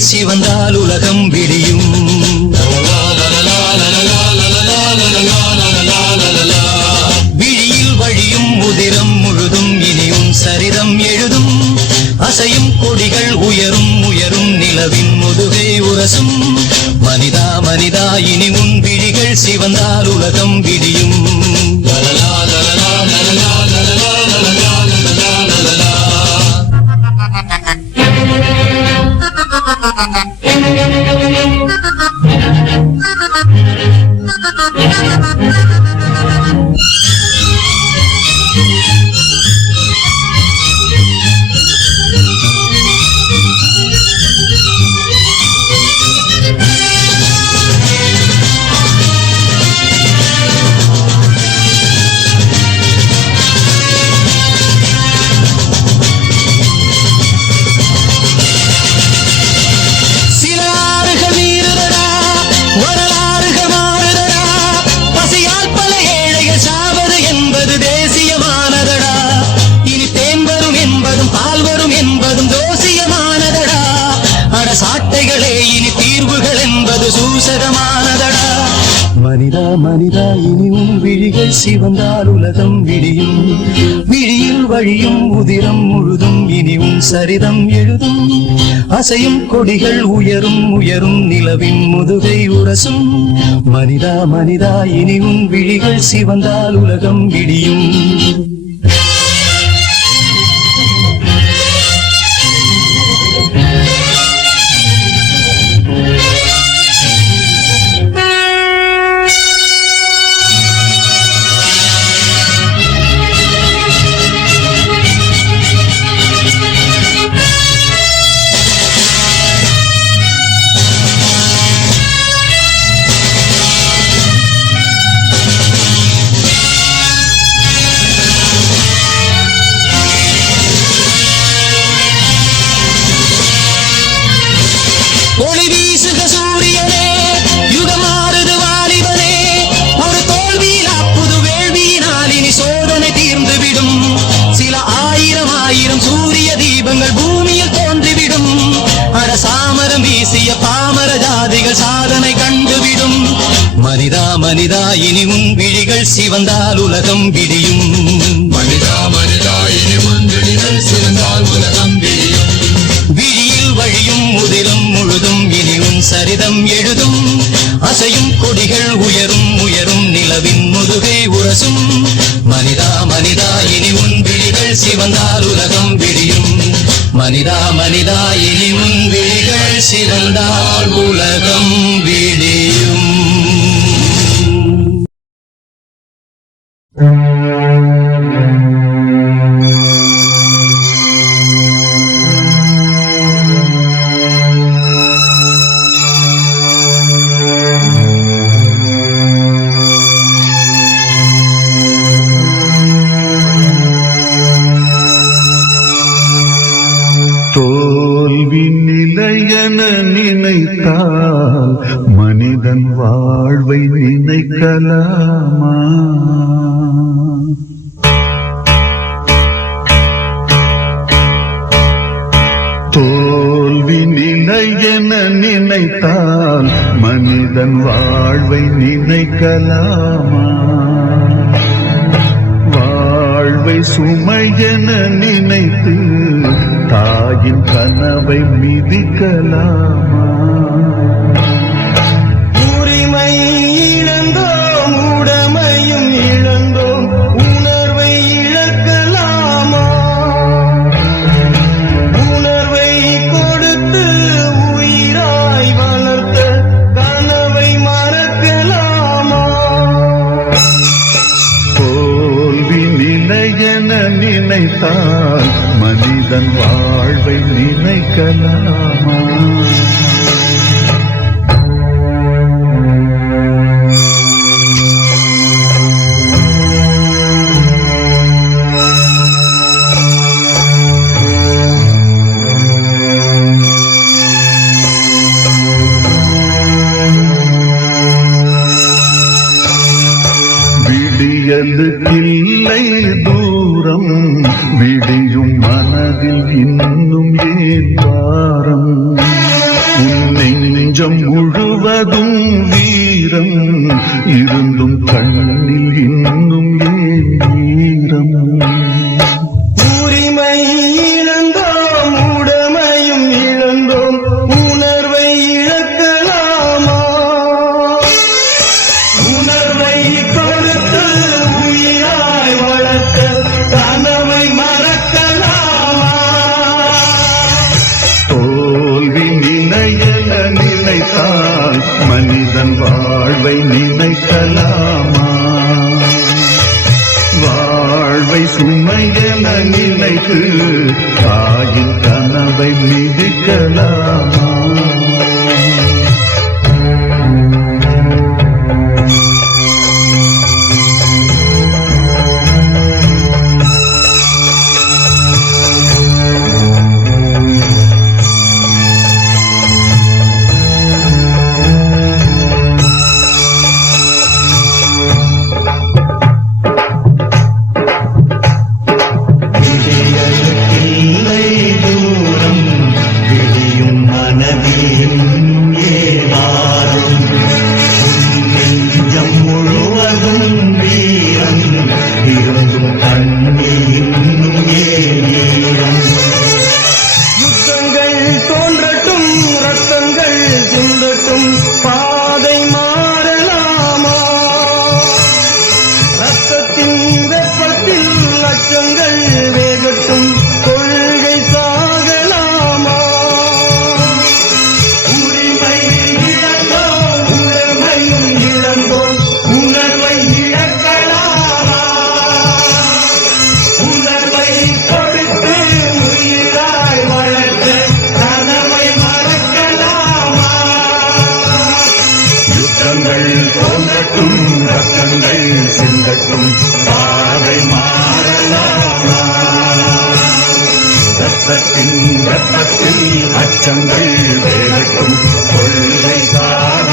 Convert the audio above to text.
விழிகள் சிவந்தால் உலகம் விடியும். விழியில் வழியும் உதிரம் முழுதும் இனியும் சரிதம் எழுதும். அசையும் கொடிகள் உயரும் உயரும் நிலவின் முதுகை உரசும். மனிதா மனிதா இனி உன் விழிகள் சிவந்தால் உலகம் விடியும். சாட்டைகளே இனி தீர்வுகள் என்பது சூசகமானதடா. மனிதா மனிதா இனி உன் விழிகள் சிவந்தால் உலகம் விடியும். விழியில் வழியும் உதிரம் முழுதும் இனி உன் சரிதம் எழுதும். அசையும் கொடிகள் உயரும் உயரும் நிலவின் முதுகை உரசும். மனிதா மனிதா இனி உன் விழிகள் சிவந்தால் உலகம் விடியும். ஒளி வீசுக சூரியனே, யுகமாறுது வாலிபனே. ஒரு தோல்வியிலா புது வேள்வியினால் இனி சோதனை தீர்ந்துவிடும். சில ஆயிரம் ஆயிரம் சூரிய தீபங்கள் பூமியில் தோன்றிவிடும். அரசாமரம் வீசிய பாமர ஜாதிகள் சாதனை கண்டுவிடும். மனிதா மனிதா இனி உன் விழிகள் சிவந்தால் உலகம் விடியும். மனிதா மனிதா இனி உன் விழிகள் சிவந்தால் உலகம் விடியும். விழியில் வழியும் உதிரம் முழுதும் இனி உன் சரிதம் எழுதும். அசையும் கொடிகள் உயரும் உயரும் நிலவின் முதுகை உரசும். மனிதா மனிதா இனி உன் விழிகள் சிவந்தால் உலகம் விடியும். மனிதா மனிதா இனி உன் விழிகள் சிவந்தால் உலகம் விடியும். தோல்வி நிலையென நினைத்தால் மனிதன் வாழ்வை நினைக்கலாமா? தோல்வி நிலையென நினைத்தால் மனிதன் வாழ்வை நினைக்கலாமா? வாழ்வை சுமையென நினைத்து தாயின் கனவை மிதிக்கலாமா? உரிமை இழந்தோம், உடமையும் இழந்தோம், உணர்வை இழக்கலாமா? உணர்வை கொடுத்து உயிராய் வளர்த்த கனவை மறக்கலாமா? தோல்வி நிலையென நினைத்தால் மனிதன் வாழ்வை நினைக்கலாமா? விடியலுக்கில்லை தூரம், விடியும் மனதில் இன்னும் ஏன் வாரம்? நெஞ்சம் முழுவதும் வீரம் இருந்தும் கண்ணில் இன்னும் ஏன் ஈரம் உரிமை இழந்தோம் உடமையும் இழந்தோம் உணர்வை இழக்கலாமா உணர்வை கொடுத்து உயிராய் வளர்த்த கனவை மறக்கலாமா தோல்வி நிலையென நினைத்தால் மனிதன் வாழ்வை நினைக்கலாமா வாழ்வை சுமையென நினைத்து தாயின் கனவை மிதிக்கலாமா இல்லை தூரம் விடியும் மனதில் ஏதாரும் நெஞ்சம் முழுவதும் வீரம் இருந்தும் கண்ணில் இன்னும் ஏறம் யுத்தங்கள் தோன்றட்டும் ரத்தங்கள் சிந்தட்டும் பாதை மாறலாமா ரத்தத்தின் வெப்பத்தில் லட்சங்கள் வேகட்டும் கொள்கை சாகலாமா உரிமை இழந்தோம் உடமையும் இழந்தோம் உணர்வை இழக்கலாமா உணர்வை கொடுத்து உயிராய் வளர்த்த கனவை மறக்கலாமா யுத்தங்கள் தோன்றட்டும் ரத்தங்கள் சிந்தட்டும் பாதை மாறலாமா ரத்தத்தின் ரத்தத்தில் அச்சங்கள் வேகட்டும் கொள்கை சாக